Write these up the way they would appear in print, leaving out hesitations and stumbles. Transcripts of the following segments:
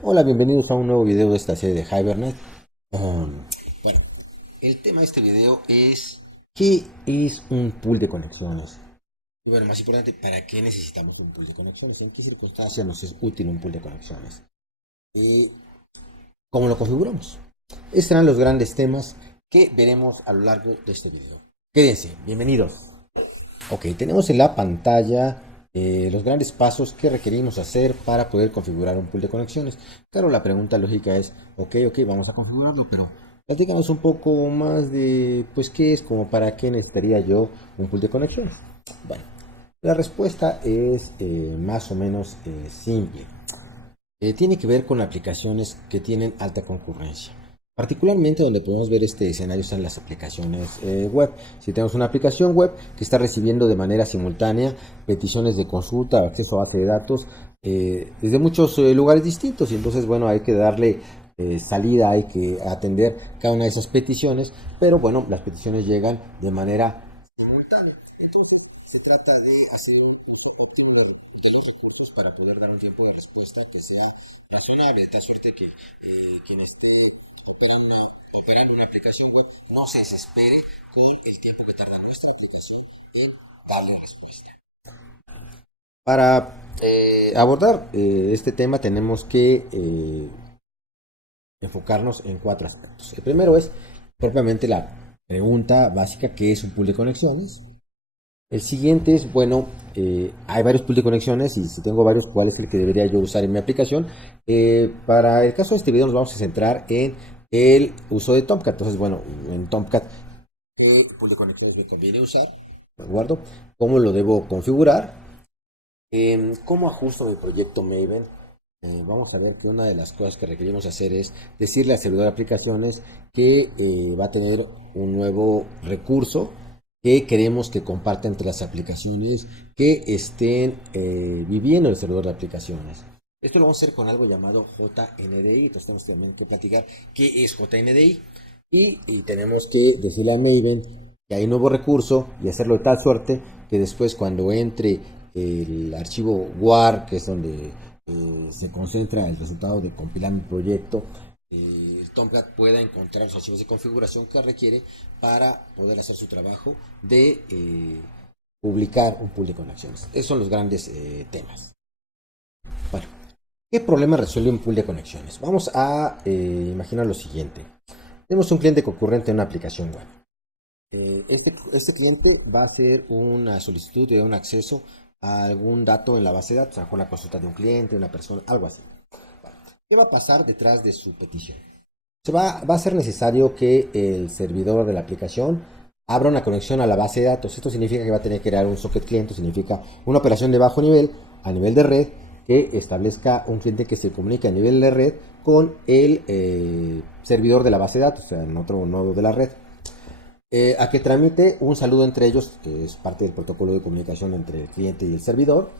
Hola, bienvenidos a un nuevo video de esta serie de Hibernate. Bueno, el tema de este video es ¿qué es un pool de conexiones? Bueno, más importante, ¿para qué necesitamos un pool de conexiones? ¿En qué circunstancias nos es útil un pool de conexiones? ¿Y cómo lo configuramos? Estos serán los grandes temas que veremos a lo largo de este video. Quédense, bienvenidos. Ok, tenemos en la pantalla los grandes pasos que requerimos hacer para poder configurar un pool de conexiones. Claro, la pregunta lógica es, ok, vamos a configurarlo, pero platícanos un poco más de, pues, qué es, como para qué necesitaría yo un pool de conexiones. Bueno, la respuesta es más o menos simple. Tiene que ver con aplicaciones que tienen alta concurrencia. Particularmente donde podemos ver este escenario están las aplicaciones web. Si tenemos una aplicación web que está recibiendo de manera simultánea peticiones de consulta o acceso a base de datos desde muchos lugares distintos, y entonces, bueno, hay que darle salida, hay que atender cada una de esas peticiones, pero bueno, las peticiones llegan de manera simultánea. Entonces, se trata de hacer un óptimo de los recursos para poder dar un tiempo de respuesta que sea razonable, de tal suerte que quien esté operando una aplicación web no se desespere con el tiempo que tarda nuestra aplicación en darle respuesta. Para abordar este tema tenemos que enfocarnos en cuatro aspectos. El primero es propiamente la pregunta básica: ¿qué es un pool de conexiones? El siguiente es, bueno, hay varios pools de conexiones y si tengo varios, ¿cuál es el que debería yo usar en mi aplicación? Para el caso de este video nos vamos a centrar en el uso de Tomcat. Entonces, bueno, en Tomcat, ¿qué pool de conexiones me conviene usar? ¿De acuerdo? ¿Cómo lo debo configurar? ¿Cómo ajusto mi proyecto Maven? Vamos a ver que una de las cosas que requerimos hacer es decirle al servidor de aplicaciones que va a tener un nuevo recurso que queremos que comparta entre las aplicaciones que estén viviendo el servidor de aplicaciones. Esto lo vamos a hacer con algo llamado JNDI. Entonces tenemos también que platicar qué es JNDI y tenemos que decirle a Maven que hay un nuevo recurso y hacerlo de tal suerte que después, cuando entre el archivo WAR, que es donde se concentra el resultado de compilar mi proyecto, el Tomcat pueda encontrar los archivos de configuración que requiere para poder hacer su trabajo de publicar un pool de conexiones. Esos son los grandes temas. Bueno, ¿qué problema resuelve un pool de conexiones? Vamos a imaginar lo siguiente. Tenemos un cliente concurrente en una aplicación web. Este cliente va a hacer una solicitud de un acceso a algún dato en la base de datos, o sea, con la consulta de un cliente, una persona, algo así. ¿Qué va a pasar detrás de su petición? Va a ser necesario que el servidor de la aplicación abra una conexión a la base de datos. Esto significa que va a tener que crear un socket cliente, significa una operación de bajo nivel a nivel de red que establezca un cliente que se comunique a nivel de red con el servidor de la base de datos, o sea, en otro nodo de la red. A que tramite un saludo entre ellos, que es parte del protocolo de comunicación entre el cliente y el servidor,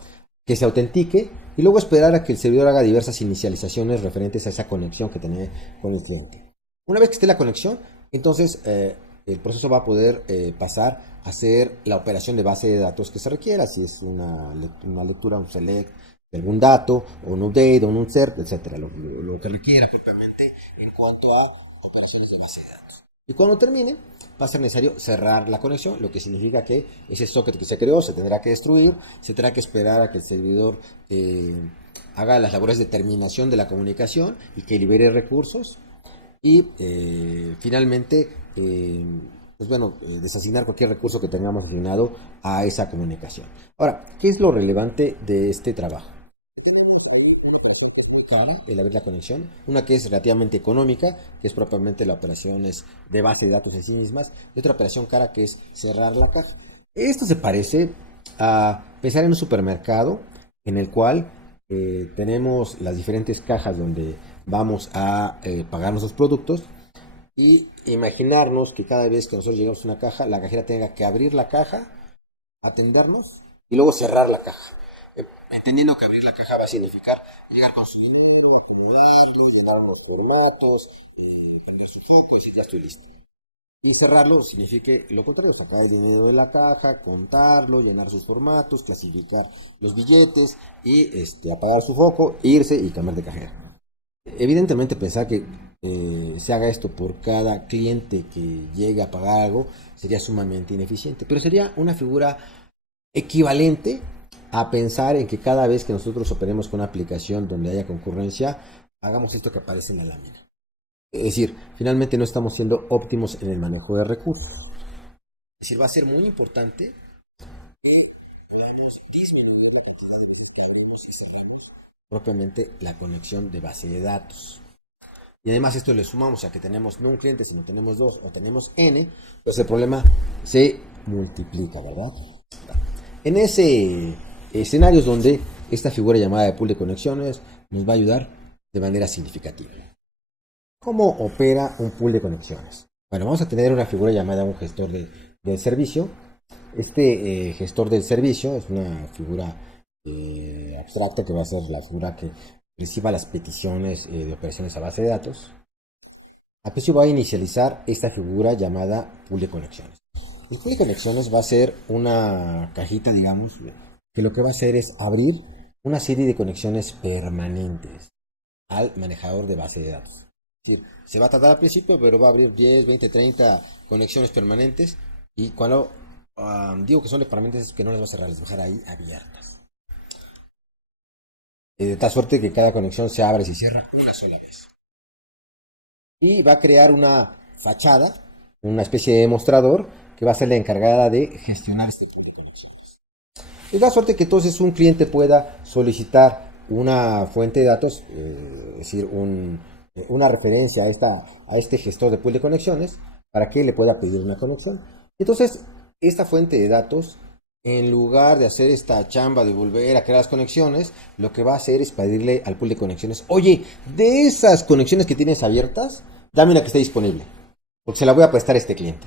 que se autentique y luego esperar a que el servidor haga diversas inicializaciones referentes a esa conexión que tiene con el cliente. Una vez que esté la conexión, entonces el proceso va a poder pasar a hacer la operación de base de datos que se requiera, si es una lectura, un select de algún dato, o un update, o un insert, etcétera, lo que requiera propiamente en cuanto a operaciones de base de datos. Y cuando termine, va a ser necesario cerrar la conexión, lo que significa que ese socket que se creó se tendrá que destruir, se tendrá que esperar a que el servidor haga las labores de terminación de la comunicación y que libere recursos. Y finalmente, pues bueno, desasignar cualquier recurso que tengamos asignado a esa comunicación. Ahora, ¿qué es lo relevante de este trabajo? Cara, el abrir la conexión, una que es relativamente económica, que es propiamente la operación de base de datos en sí mismas, y otra operación cara que es cerrar la caja. Esto se parece a pensar en un supermercado en el cual tenemos las diferentes cajas donde vamos a pagar nuestros productos, y imaginarnos que cada vez que nosotros llegamos a una caja, la cajera tenga que abrir la caja, atendernos y luego cerrar la caja. Entendiendo que abrir la caja va a significar llegar con su dinero, acomodarlo, llenar los formatos, prender su foco, decir ya estoy listo. Y cerrarlo significa lo contrario: sacar el dinero de la caja, contarlo, llenar sus formatos, clasificar los billetes y apagar su foco, irse y cambiar de cajera. Evidentemente pensar que se haga esto por cada cliente que llegue a pagar algo sería sumamente ineficiente, pero sería una figura equivalente a pensar en que cada vez que nosotros operemos con una aplicación donde haya concurrencia, hagamos esto que aparece en la lámina. Es decir, finalmente no estamos siendo óptimos en el manejo de recursos. Es decir, va a ser muy importante que nos disminuya la cantidad de datos y propiamente la conexión de base de datos. Y además esto le sumamos a que tenemos no un cliente, sino tenemos dos o tenemos N, pues el problema se multiplica, ¿verdad? En ese escenarios donde esta figura llamada de pool de conexiones nos va a ayudar de manera significativa. ¿Cómo opera un pool de conexiones? Bueno, vamos a tener una figura llamada un gestor del servicio. Este gestor del servicio es una figura abstracta que va a ser la figura que reciba las peticiones de operaciones a base de datos. Al principio va a inicializar esta figura llamada pool de conexiones. El pool de conexiones va a ser una cajita, digamos, que lo que va a hacer es abrir una serie de conexiones permanentes al manejador de base de datos. Es decir, se va a tardar al principio, pero va a abrir 10, 20, 30 conexiones permanentes. Y cuando digo que son permanentes, es que no las va a cerrar, las va a dejar ahí abiertas. De tal suerte que cada conexión se abre y se cierra una sola vez. Y va a crear una fachada, una especie de mostrador, que va a ser la encargada de gestionar este tipo de conexiones. De tal suerte que entonces un cliente pueda solicitar una fuente de datos, es decir, una referencia a este gestor de pool de conexiones, para que le pueda pedir una conexión. Entonces, esta fuente de datos, en lugar de hacer esta chamba de volver a crear las conexiones, lo que va a hacer es pedirle al pool de conexiones, oye, de esas conexiones que tienes abiertas, dame una que esté disponible, porque se la voy a prestar a este cliente.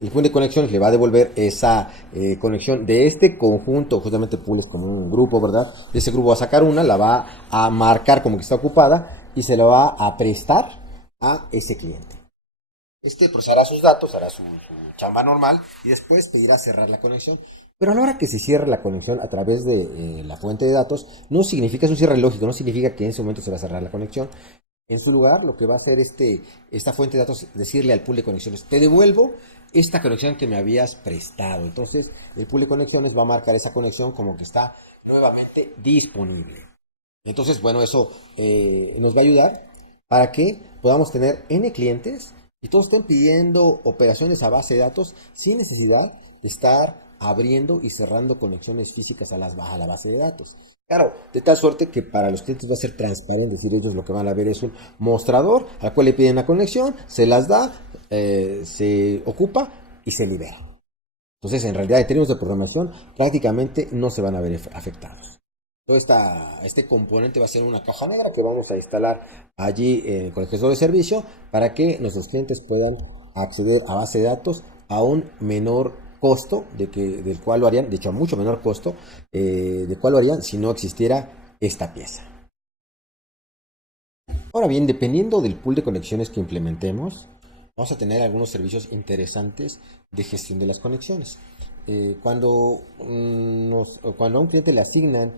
El pool de conexiones le va a devolver esa conexión de este conjunto, justamente pool es como un grupo, ¿verdad? De ese grupo va a sacar una, la va a marcar como que está ocupada y se la va a prestar a ese cliente. Este procesará sus datos, hará su chamba normal y después te irá a cerrar la conexión. Pero a la hora que se cierre la conexión a través de la fuente de datos, no significa, es un cierre lógico, no significa que en ese momento se va a cerrar la conexión. En su lugar, lo que va a hacer esta fuente de datos es decirle al pool de conexiones, te devuelvo esta conexión que me habías prestado. Entonces, el pool de conexiones va a marcar esa conexión como que está nuevamente disponible. Entonces, bueno, eso nos va a ayudar para que podamos tener N clientes y todos estén pidiendo operaciones a base de datos sin necesidad de estar abriendo y cerrando conexiones físicas a la base de datos. Claro, de tal suerte que para los clientes va a ser transparente, es decir, ellos lo que van a ver es un mostrador al cual le piden la conexión, se las da, se ocupa y se libera. Entonces, en realidad, en términos de programación, prácticamente no se van a ver afectados. Todo este componente va a ser una caja negra que vamos a instalar allí con el gestor de servicio para que nuestros clientes puedan acceder a base de datos a un menor costo del cual lo harían, de hecho a mucho menor costo, del cual lo harían si no existiera esta pieza. Ahora bien, dependiendo del pool de conexiones que implementemos, vamos a tener algunos servicios interesantes de gestión de las conexiones. Cuando a un cliente le asignan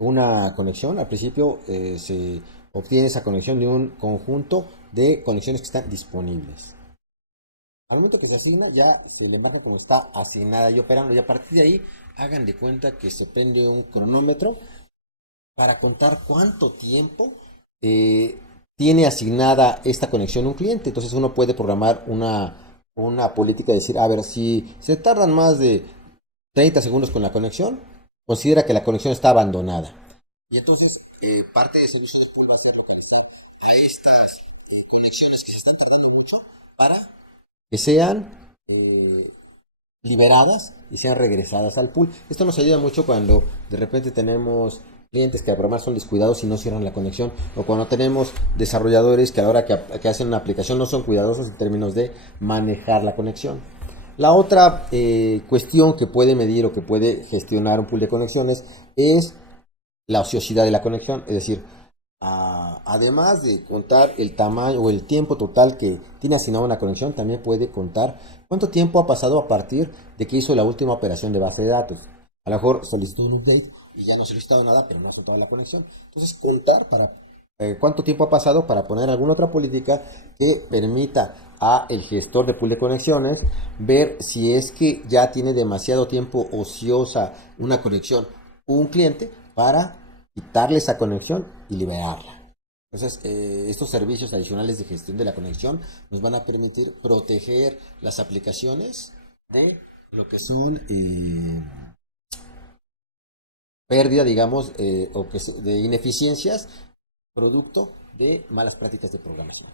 una conexión, al principio se obtiene esa conexión de un conjunto de conexiones que están disponibles. Al momento que se asigna, ya se le marca como está asignada y operando, y a partir de ahí hagan de cuenta que se prende un cronómetro para contar cuánto tiempo eh, tiene asignada esta conexión a un cliente. Entonces uno puede programar una política de decir, a ver, si se tardan más de 30 segundos con la conexión, considera que la conexión está abandonada. Y entonces parte de ese uso de pool va a ser localizar a estas conexiones que se están tardando mucho para que sean liberadas y sean regresadas al pool. Esto nos ayuda mucho cuando de repente tenemos clientes que a programar son descuidados y no cierran la conexión, o cuando tenemos desarrolladores que a la hora que hacen una aplicación no son cuidadosos en términos de manejar la conexión. La otra cuestión que puede medir o que puede gestionar un pool de conexiones es la ociosidad de la conexión, es decir, además de contar el tamaño o el tiempo total que tiene asignado una conexión, también puede contar cuánto tiempo ha pasado a partir de que hizo la última operación de base de datos. A lo mejor solicitó un update y ya no ha solicitado nada, pero no ha soltado la conexión. Entonces, contar para cuánto tiempo ha pasado para poner alguna otra política que permita a el gestor de pool de conexiones ver si es que ya tiene demasiado tiempo ociosa una conexión o un cliente para quitarle esa conexión y liberarla. Entonces, estos servicios adicionales de gestión de la conexión nos van a permitir proteger las aplicaciones de lo que son pérdida, digamos, o que de ineficiencias producto de malas prácticas de programación.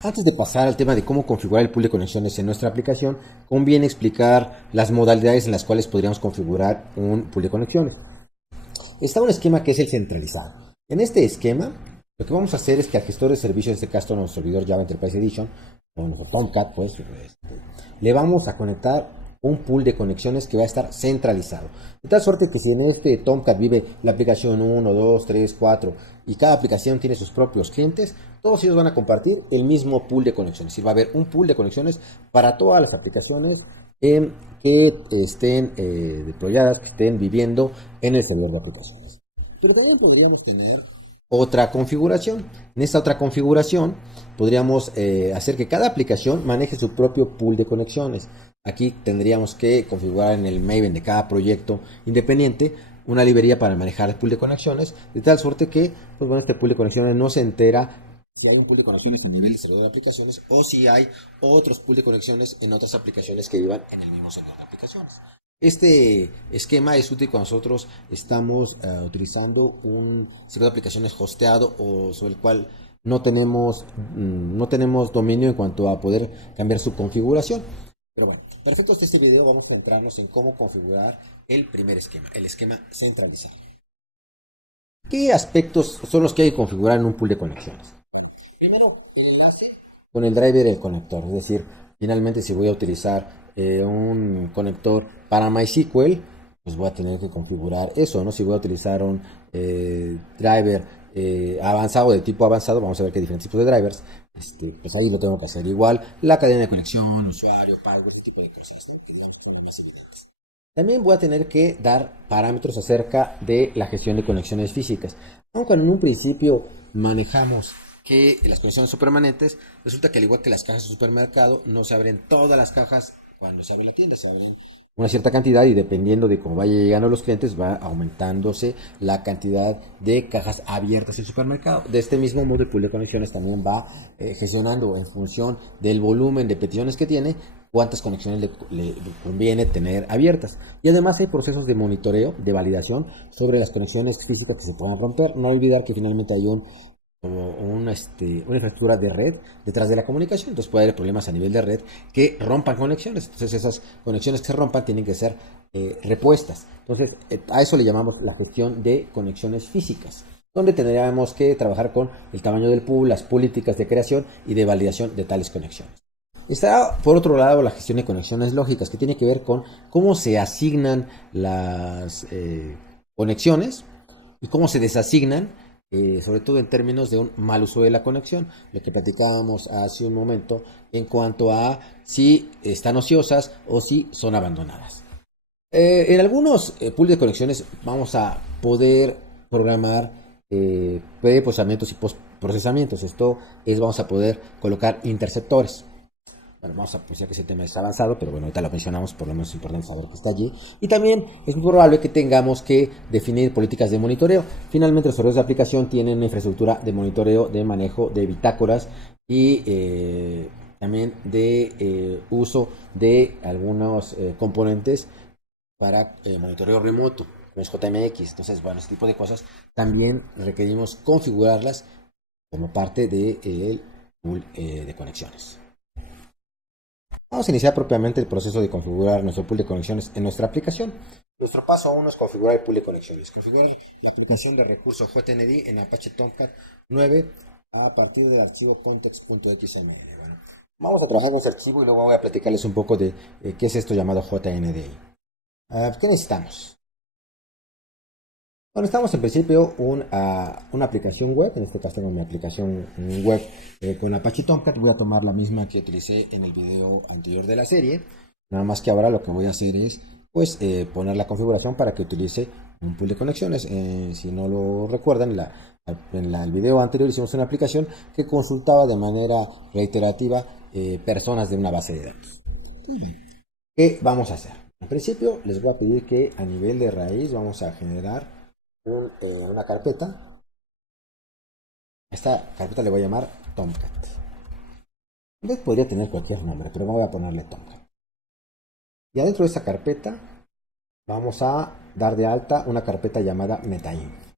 Antes de pasar al tema de cómo configurar el pool de conexiones en nuestra aplicación, conviene explicar las modalidades en las cuales podríamos configurar un pool de conexiones. Está un esquema que es el centralizado. En este esquema, lo que vamos a hacer es que al gestor de servicios, en este caso nuestro servidor Java Enterprise Edition, o nuestro Tomcat, pues, le vamos a conectar un pool de conexiones que va a estar centralizado. De tal suerte que si en este Tomcat vive la aplicación 1, 2, 3, 4 y cada aplicación tiene sus propios clientes, todos ellos van a compartir el mismo pool de conexiones. Y va a haber un pool de conexiones para todas las aplicaciones que estén deployadas, que estén viviendo en el servidor de aplicaciones. Pero también podríamos tener otra configuración. En esta otra configuración podríamos hacer que cada aplicación maneje su propio pool de conexiones. Aquí tendríamos que configurar en el Maven de cada proyecto independiente una librería para manejar el pool de conexiones, de tal suerte que pues, bueno, este pool de conexiones no se entera si hay un pool de conexiones a nivel del servidor de aplicaciones o si hay otros pool de conexiones en otras aplicaciones que vivan en el mismo servidor de aplicaciones. Este esquema es útil cuando nosotros estamos utilizando un servidor de aplicaciones hosteado o sobre el cual no tenemos dominio en cuanto a poder cambiar su configuración. Pero bueno, perfecto, este video vamos a centrarnos en cómo configurar el primer esquema, el esquema centralizado. ¿Qué aspectos son los que hay que configurar en un pool de conexiones? Primero, con el driver y el conector, es decir, finalmente si voy a utilizar un conector para MySQL, pues voy a tener que configurar eso, ¿no? Si voy a utilizar un driver avanzado, de tipo avanzado, vamos a ver qué diferentes tipos de drivers, pues ahí lo tengo que hacer igual, la cadena de conexión, usuario, password, ese tipo de cosas. También voy a tener que dar parámetros acerca de la gestión de conexiones físicas. Aunque en un principio manejamos que las conexiones son permanentes, resulta que al igual que las cajas de supermercado, no se abren todas las cajas cuando se abre la tienda, se abren una cierta cantidad y dependiendo de cómo vaya llegando los clientes va aumentándose la cantidad de cajas abiertas en el supermercado. De este mismo modo el pool de conexiones también va gestionando en función del volumen de peticiones que tiene, cuántas conexiones le conviene tener abiertas. Y además hay procesos de monitoreo, de validación sobre las conexiones físicas que se puedan romper. No olvidar que finalmente hay una infraestructura de red detrás de la comunicación, entonces puede haber problemas a nivel de red que rompan conexiones, entonces esas conexiones que se rompan tienen que ser repuestas, entonces a eso le llamamos la gestión de conexiones físicas, donde tendríamos que trabajar con el tamaño del pool, las políticas de creación y de validación de tales conexiones. Está por otro lado la gestión de conexiones lógicas, que tiene que ver con cómo se asignan las conexiones y cómo se desasignan, sobre todo en términos de un mal uso de la conexión, lo que platicábamos hace un momento en cuanto a si están ociosas o si son abandonadas. En algunos pools de conexiones vamos a poder programar preprocesamientos y postprocesamientos. Esto es, vamos a poder colocar interceptores. Bueno, vamos a, pues ya que ese tema está avanzado, pero bueno, ahorita lo mencionamos, por lo menos es importante saber que está allí. Y también es muy probable que tengamos que definir políticas de monitoreo. Finalmente, los servidores de aplicación tienen una infraestructura de monitoreo, de manejo de bitácoras y también de uso de algunos componentes para monitoreo remoto, como es JMX. Entonces, bueno, este tipo de cosas también requerimos configurarlas como parte del pool de conexiones. Vamos a iniciar propiamente el proceso de configurar nuestro pool de conexiones en nuestra aplicación. Nuestro paso 1 es configurar el pool de conexiones. Configurar la aplicación de recurso JND en Apache Tomcat 9 a partir del archivo context.xml. Bueno, vamos a trabajar en ese archivo y luego voy a platicarles un poco de qué es esto llamado JND. ¿Qué necesitamos? Bueno, necesitamos en principio una aplicación web, en este caso tengo mi aplicación web con Apache Tomcat. Voy a tomar la misma que utilicé en el video anterior de la serie, nada más que ahora lo que voy a hacer es pues poner la configuración para que utilice un pool de conexiones. Si no lo recuerdan, el video anterior hicimos una aplicación que consultaba de manera reiterativa personas de una base de datos. ¿Qué vamos a hacer? En principio les voy a pedir que a nivel de raíz vamos a generar una carpeta. Esta carpeta le voy a llamar Tomcat. Podría tener cualquier nombre, pero voy a ponerle Tomcat. Y adentro de esa carpeta vamos a dar de alta una carpeta llamada MetaInf.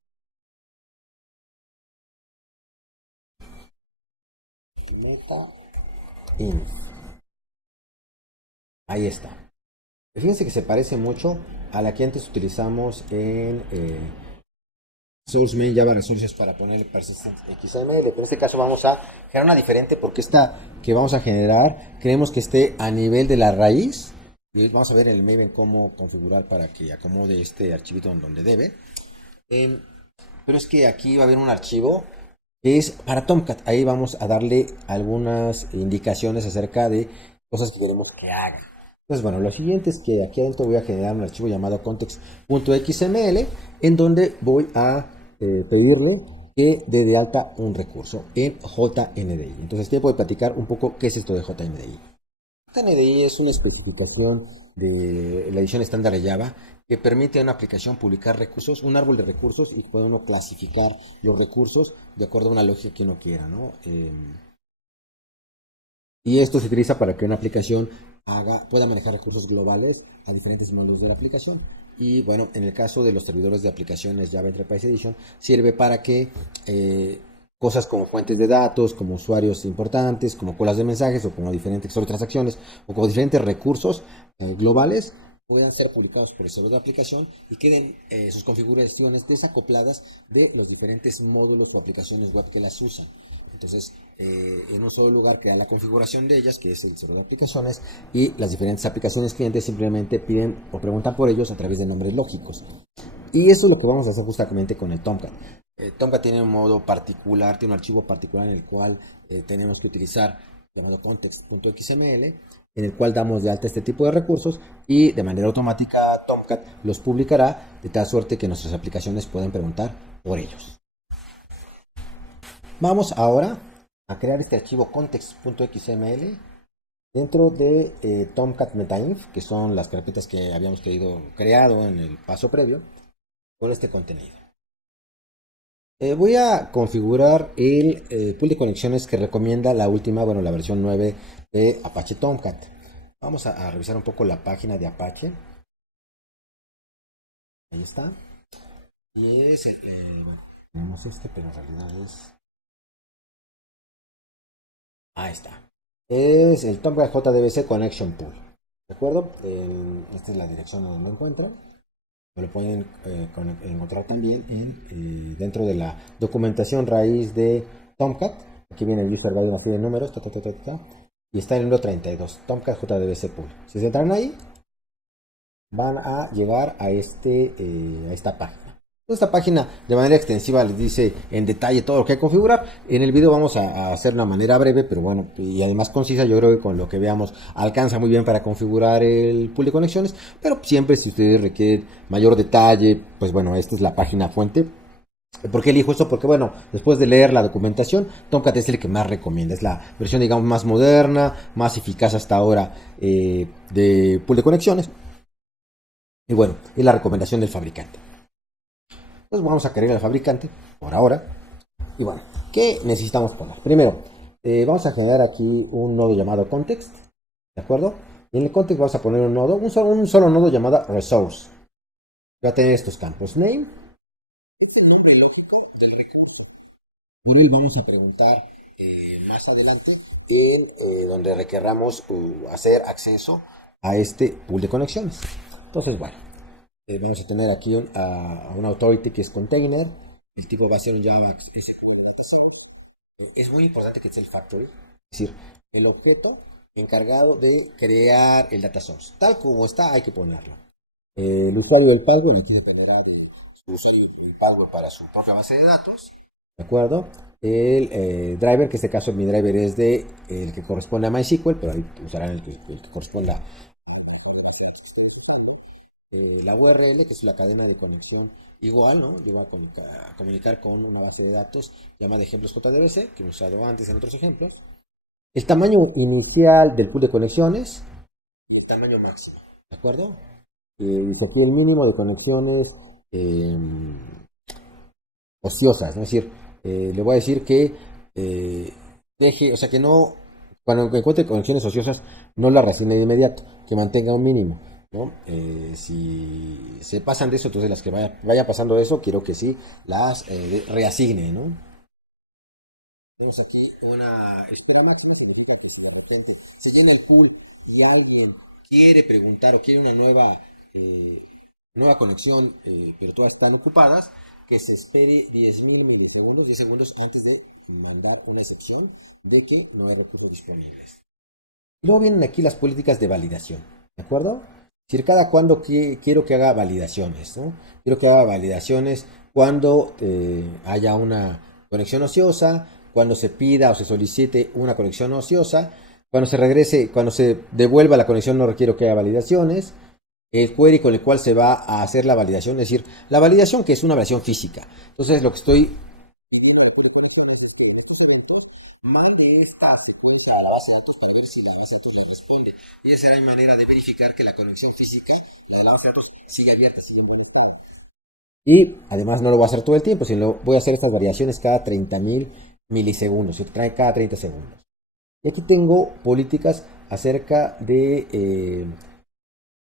MetaInf. Ahí está. Fíjense que se parece mucho a la que antes utilizamos en Source Main Java Resources para poner persistent XML, pero en este caso vamos a generar una diferente porque esta que vamos a generar queremos que esté a nivel de la raíz. Y vamos a ver en el Maven cómo configurar para que acomode este archivito en donde debe. Pero es que aquí va a haber un archivo que es para Tomcat. Ahí vamos a darle algunas indicaciones acerca de cosas que queremos que haga. Entonces, bueno, lo siguiente es que aquí adentro voy a generar un archivo llamado context.xml en donde voy a pedirle que dé de alta un recurso en JNDI. Entonces, te voy a platicar un poco qué es esto de JNDI. JNDI es una especificación de la edición estándar de Java que permite a una aplicación publicar recursos, un árbol de recursos, y puede uno clasificar los recursos de acuerdo a una lógica que uno quiera, ¿no? Y esto se utiliza para que una aplicación pueda manejar recursos globales a diferentes módulos de la aplicación. Y bueno, en el caso de los servidores de aplicaciones Java Enterprise Edition, sirve para que cosas como fuentes de datos, como usuarios importantes, como colas de mensajes o como diferentes transacciones o como diferentes recursos globales puedan ser publicados por el servidor de aplicación y queden sus configuraciones desacopladas de los diferentes módulos o aplicaciones web que las usan. Entonces, en un solo lugar crean la configuración de ellas, que es el servidor de aplicaciones, y las diferentes aplicaciones clientes simplemente piden o preguntan por ellos a través de nombres lógicos. Y eso es lo que vamos a hacer justamente con el Tomcat. Tomcat tiene un modo particular, tiene un archivo particular en el cual tenemos que utilizar, llamado context.xml, en el cual damos de alta este tipo de recursos y de manera automática Tomcat los publicará de tal suerte que nuestras aplicaciones pueden preguntar por ellos. Vamos ahora a crear este archivo context.xml dentro de Tomcat MetaInf, que son las carpetas que habíamos creado en el paso previo, con este contenido. Voy a configurar el pool de conexiones que recomienda la última, bueno, la versión 9 de Apache Tomcat. Vamos a revisar un poco la página de Apache. Ahí está. Y es tenemos este, pero en realidad es... Ahí está. Es el Tomcat JDBC Connection Pool. ¿De acuerdo? Esta es la dirección donde lo encuentran. Lo pueden encontrar también dentro de la documentación raíz de Tomcat. Aquí viene el user value de números, y está en el número 32, Tomcat JDBC Pool. Si se entran ahí, van a llegar a esta página. Esta página de manera extensiva les dice en detalle todo lo que hay que configurar. En el video vamos a hacer de una manera breve, pero bueno, y además concisa. Yo creo que con lo que veamos alcanza muy bien para configurar el pool de conexiones, pero siempre si ustedes requieren mayor detalle, pues bueno, esta es la página fuente. ¿Por qué elijo esto? Porque bueno, después de leer la documentación, Tomcat es el que más recomienda. Es la versión, digamos, más moderna, más eficaz hasta ahora de pool de conexiones. Y bueno, es la recomendación del fabricante. Entonces vamos a querer al fabricante por ahora. Y bueno, ¿qué necesitamos poner? Primero, vamos a generar aquí un nodo llamado context. ¿De acuerdo? Y en el context vamos a poner un solo nodo llamado resource. Va a tener estos campos. Name es el nombre lógico del recurso. Por él vamos a preguntar más adelante en donde requeramos hacer acceso a este pool de conexiones. Entonces, bueno, vamos a tener aquí un authority que es container. El tipo va a ser un Java SQL Dataset. Es muy importante que esté el factory, es decir, el objeto encargado de crear el data source. Tal como está, hay que ponerlo. El usuario del password aquí dependerá de su usuario del password para su propia base de datos. ¿De acuerdo? El driver, que en este caso mi driver es el que corresponde a MySQL, pero ahí usarán el que corresponda a la URL, que es la cadena de conexión igual, ¿no? Yo voy a comunicar con una base de datos llamada ejemplos JDBC, que he usado antes en otros ejemplos. El tamaño inicial del pool de conexiones y el tamaño máximo, ¿de acuerdo? Dice aquí el mínimo de conexiones eh, ociosas, ¿no? Es decir, le voy a decir que deje, o sea, que no, cuando encuentre conexiones ociosas, no la reasigne de inmediato, que mantenga un mínimo, ¿no? Si se pasan de eso, entonces las que vaya pasando de eso, quiero que sí las reasigne, ¿no? Tenemos aquí una espera máxima, significa que se, de repente se llena el pool y alguien quiere preguntar o quiere una nueva conexión, pero todas están ocupadas, que se espere 10.000 milisegundos, 10 segundos antes de mandar una excepción de que no hay recursos disponibles. Luego vienen aquí las políticas de validación, ¿de acuerdo? Es decir, cada cuando quiero que haga validaciones, ¿no? Quiero que haga validaciones cuando haya una conexión ociosa, cuando se pida o se solicite una conexión ociosa, cuando se regrese, cuando se devuelva la conexión no requiero que haga validaciones, el query con el cual se va a hacer la validación, es decir, la validación que es una validación física. Entonces, lo que estoy pidiendo de estos eventos, mande esta secuencia a la base de datos para ver si la base de datos la responde. Y esa será mi manera de verificar que la conexión física a la base de datos sigue abierta, sigue en buen estado. Y además no lo voy a hacer todo el tiempo, sino voy a hacer estas variaciones cada 30.000 milisegundos, cada 30 segundos. Y aquí tengo políticas acerca de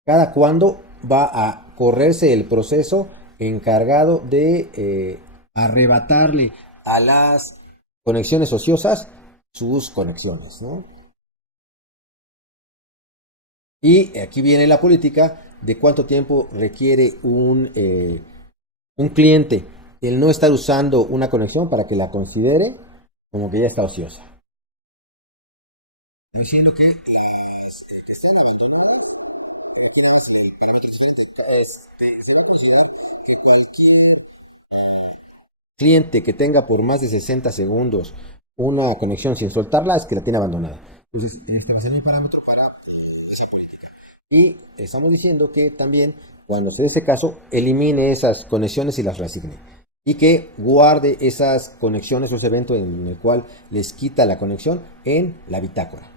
cada cuándo va a correrse el proceso encargado de arrebatarle a las conexiones ociosas sus conexiones, ¿no? Y aquí viene la política de cuánto tiempo requiere un cliente el no estar usando una conexión para que la considere como que ya está ociosa. Estoy diciendo que las que están abandonadas, parámetros diferentes, se va a considerar que cualquier cliente que tenga por más de 60 segundos una conexión sin soltarla es que la tiene abandonada. Entonces, este va a ser mi parámetro para esa política. Y estamos diciendo que también, cuando se dé ese caso, elimine esas conexiones y las reasigne. Y que guarde esas conexiones o ese evento en el cual les quita la conexión en la bitácora.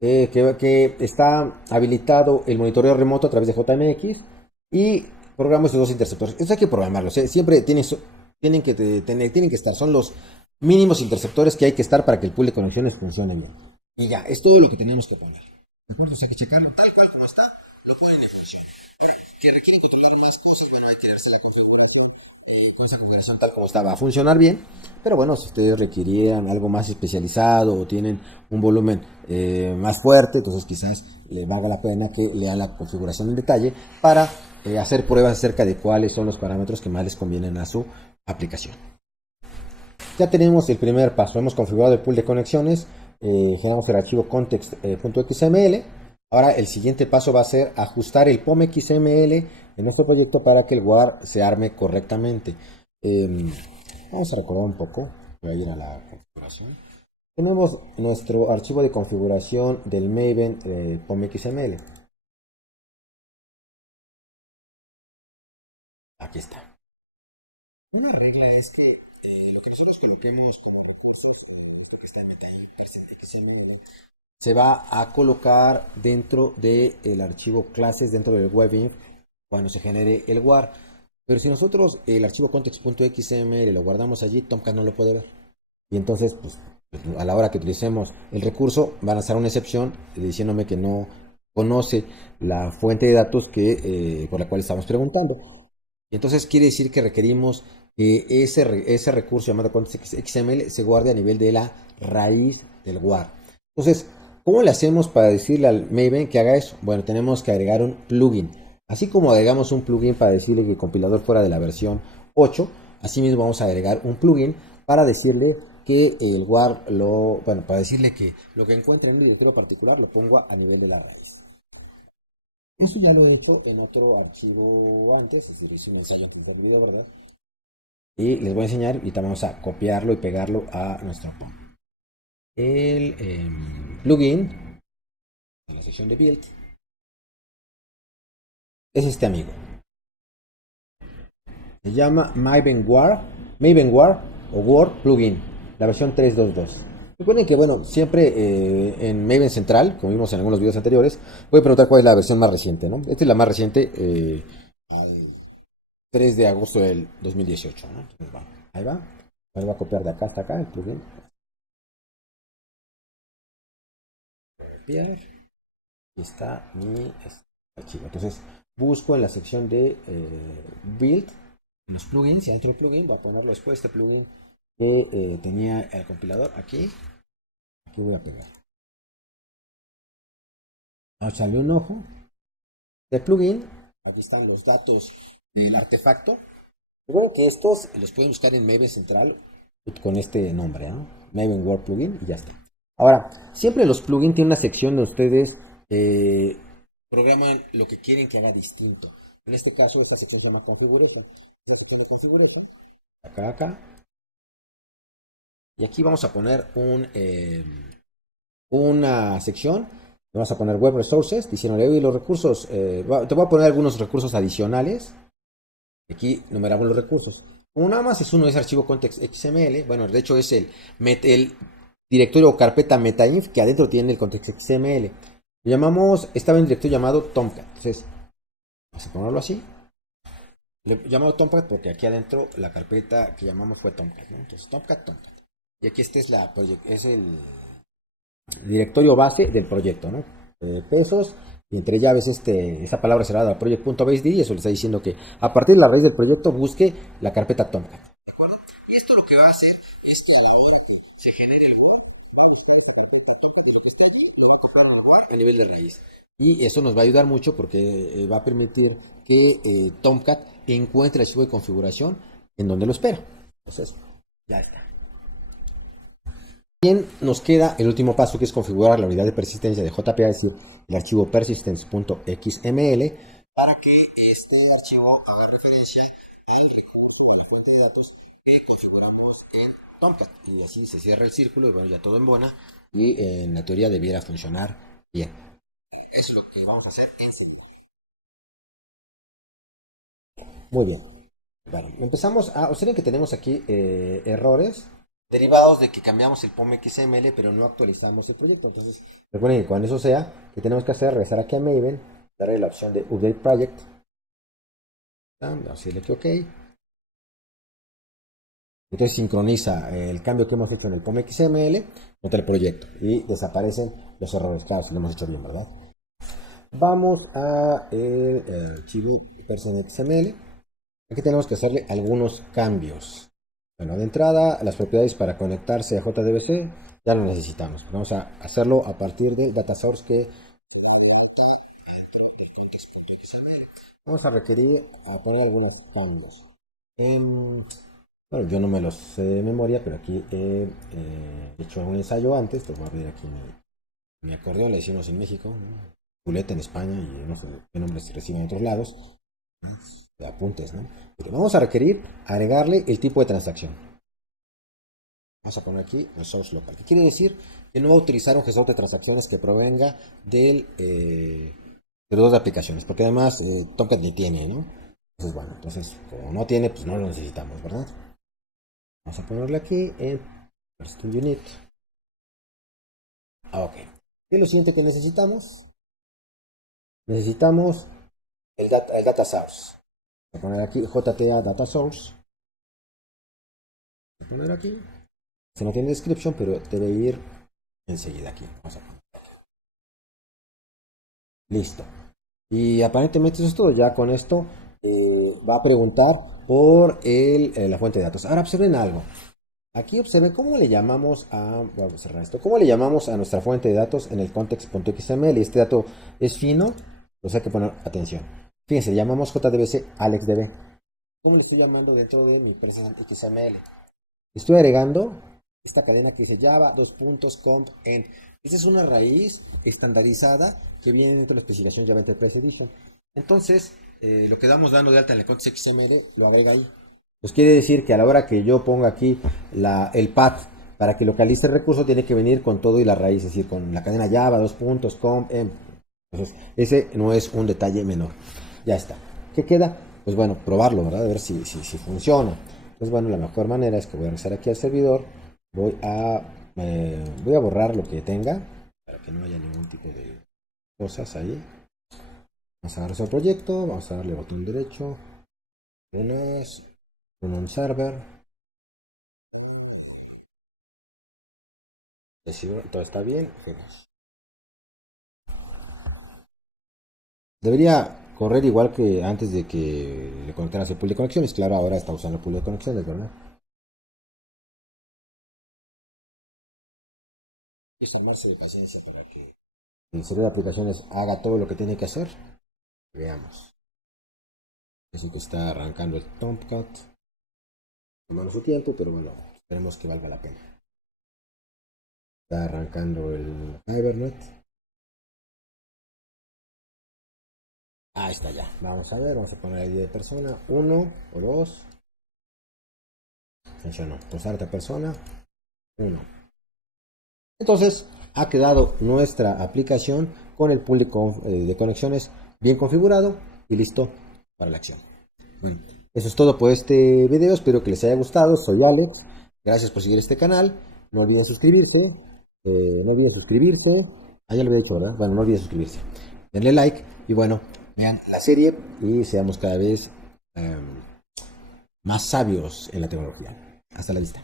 Que está habilitado el monitoreo remoto a través de JMX y programo estos dos interceptores. Esto hay que programarlos, ¿eh? Siempre tienen que estar, son los mínimos interceptores que hay que estar para que el pool de conexiones funcione bien. Y ya, es todo lo que tenemos que poner. ¿De acuerdo? O sea, hay que checarlo tal cual como está, lo ponen en función. Ahora, que requiere controlar más cosas, bueno, hay que darse la configuración con esa configuración tal como está va a funcionar bien, pero bueno, si ustedes requerían algo más especializado o tienen un volumen más fuerte, entonces quizás le valga la pena que lean la configuración en detalle para hacer pruebas acerca de cuáles son los parámetros que más les convienen a su aplicación. Ya tenemos el primer paso, hemos configurado el pool de conexiones, generamos el archivo context.xml. Ahora el siguiente paso va a ser ajustar el POM.xml en nuestro proyecto para que el WAR se arme correctamente. Vamos a recordar un poco, voy a ir a la configuración. Tenemos nuestro archivo de configuración del Maven POM.xml. Aquí está. Una regla es que lo que nosotros coloquemos se va a colocar dentro del archivo clases, dentro del webinf, cuando se genere el WAR. Pero si nosotros el archivo context.xml lo guardamos allí, Tomcat no lo puede ver. Y entonces, pues, a la hora que utilicemos el recurso, van a hacer una excepción diciéndome que no conoce la fuente de datos por la cual estamos preguntando. Y entonces quiere decir que requerimos que ese recurso llamado context.xml se guarde a nivel de la raíz del WAR. Entonces, ¿cómo le hacemos para decirle al Maven que haga eso? Bueno, tenemos que agregar un plugin. Así como agregamos un plugin para decirle que el compilador fuera de la versión 8, asimismo vamos a agregar un plugin para decirle que el WAR bueno, para decirle que lo que encuentre en un directorio particular lo pongo a nivel de la raíz. Eso ya lo he hecho en otro archivo antes, es decir, hice un ensayo con conmigo, ¿verdad? Y les voy a enseñar y también vamos a copiarlo y pegarlo a nuestro el plugin en la sección de build. es este amigo. Se llama Mavenware o Word Plugin, la versión 3.2.2. Recuerden que, bueno, siempre en Maven Central, como vimos en algunos videos anteriores, voy a preguntar cuál es la versión más reciente, ¿no? Esta es la más reciente, al 3 de agosto del 2018, ¿no? Entonces, ahí va. Ahora voy a copiar de acá hasta acá el plugin. Copiar. Aquí está mi archivo. Entonces, busco en la sección de Build, en los plugins, y dentro del plugin voy a ponerlo después, este plugin que tenía el compilador aquí. Aquí voy a pegar. Vamos a echarle un ojo. De plugin, aquí están los datos del artefacto. Luego que estos los pueden buscar en Maven Central con este nombre, ¿no? Maven Word Plugin y ya está. Ahora, siempre los plugins tienen una sección donde ustedes programan lo que quieren que haga distinto. En este caso, esta sección se llama Configuration. La sección de Configuration, acá. Y aquí vamos a poner una sección. Vamos a poner Web Resources, diciéndole, los recursos, te voy a poner algunos recursos adicionales. Aquí numeramos los recursos. Como nada más es uno de ese archivo context XML, bueno, de hecho es el directorio o carpeta metainf que adentro tiene el context XML. Lo llamamos, estaba en un directorio llamado Tomcat. Entonces, vamos a ponerlo así. Le llamamos Tomcat porque aquí adentro la carpeta que llamamos fue Tomcat, ¿no? Entonces, Tomcat. Y aquí este es el directorio base del proyecto, ¿no? Pesos, y entre llaves esa palabra cerrada project.based, y eso le está diciendo que a partir de la raíz del proyecto busque la carpeta Tomcat. ¿De acuerdo? Y esto lo que va a hacer es que a la hora que se genere el WAR, la carpeta Tomcat y lo que está allí, lo va a copiar al WAR a nivel de raíz. Y eso nos va a ayudar mucho porque va a permitir que Tomcat encuentre el archivo de configuración en donde lo espera. Entonces, ya está. Bien, nos queda el último paso, que es configurar la unidad de persistencia de JPA, es decir, el archivo persistence.xml, para que este archivo haga referencia a la fuente de datos que configuramos en Tomcat. Y así se cierra el círculo y bueno, ya todo embona y en la teoría debiera funcionar bien. Eso es lo que vamos a hacer enseguida. Muy bien. Bueno, empezamos a observen que tenemos aquí errores derivados de que cambiamos el POM XML, pero no actualizamos el proyecto. Entonces, recuerden que cuando eso sea, ¿qué tenemos que hacer? Regresar aquí a Maven, darle la opción de Update Project, decirle que OK. Entonces sincroniza el cambio que hemos hecho en el POM XML contra el proyecto y desaparecen los errores. Claro, si lo hemos hecho bien, ¿verdad? Vamos a el archivo person.xml. Aquí tenemos que hacerle algunos cambios. Bueno, de entrada, las propiedades para conectarse a JDBC ya lo necesitamos. Vamos a hacerlo a partir del data source que vamos a requerir a poner algunos cambios. Bueno, yo no me los sé de memoria, pero aquí he hecho un ensayo antes. Pues voy a abrir aquí mi acordeón, le decimos en México, ¿no? Culeta en España y no sé qué nombres se reciben en otros lados. De apuntes, ¿no? Pero vamos a requerir agregarle el tipo de transacción. Vamos a poner aquí el source local. ¿Qué quiere decir? Que no va a utilizar un gestor de transacciones que provenga de los dos de aplicaciones, porque además Tomcat ni tiene, ¿no? Entonces, bueno, entonces, como no tiene, pues no lo necesitamos, ¿verdad? Vamos a ponerle aquí en first unit. Ok. ¿Qué es lo siguiente que necesitamos? Necesitamos el data source. Voy a poner aquí JTA data source. Voy a poner aquí. Se no tiene description, pero debe ir enseguida aquí. Vamos a poner. Listo. Y aparentemente eso es todo. Ya con esto va a preguntar por la fuente de datos. Ahora observen algo. Aquí observen cómo le llamamos a. Vamos a cerrar esto. ¿Cómo le llamamos a nuestra fuente de datos en el context.xml? Y este dato es fino, pues hay que poner atención. Fíjense, llamamos JDBC AlexDB. ¿Cómo le estoy llamando dentro de mi XML? Estoy agregando esta cadena que dice Java, comp, en. Esta es una raíz estandarizada que viene dentro de la especificación Java Enterprise Edition. Entonces, lo que dando de alta en el context XML lo agrega ahí. Pues quiere decir que a la hora que yo ponga aquí el path para que localice el recurso, tiene que venir con todo y la raíz, es decir, con la cadena Java, comp, en. Entonces, ese no es un detalle menor. ya está. ¿Qué queda? Pues bueno, probarlo, ¿verdad? A ver si funciona. Pues bueno, la mejor manera es que voy a regresar aquí al servidor, voy a borrar lo que tenga, para que no haya ningún tipo de cosas ahí. Vamos a darle al proyecto, vamos a darle botón derecho, lunes, run on server, decir todo está bien, finish. Debería correr igual que antes de que le conectaras el pool de conexiones. Claro, ahora está usando el pool de conexiones, ¿verdad? Deja más paciencia para que el servidor de aplicaciones haga todo lo que tiene que hacer. Veamos. Eso que está arrancando el Tomcat. Tomando su tiempo, pero bueno, esperemos que valga la pena. Está arrancando el Hibernate. Ahí está ya. Vamos a ver, vamos a poner ID de persona. 1 o 2. Funcionó. Posarte persona. 1. Entonces, ha quedado nuestra aplicación con el pool de conexiones bien configurado y listo para la acción. Bueno, eso es todo por este video. Espero que les haya gustado. Soy Alex. Gracias por seguir este canal. No olviden suscribirse. No olviden suscribirse. Ah, ya lo había dicho, ¿verdad? Bueno, no olviden suscribirse. Denle like y bueno, vean la serie y seamos cada vez más sabios en la tecnología. Hasta la vista.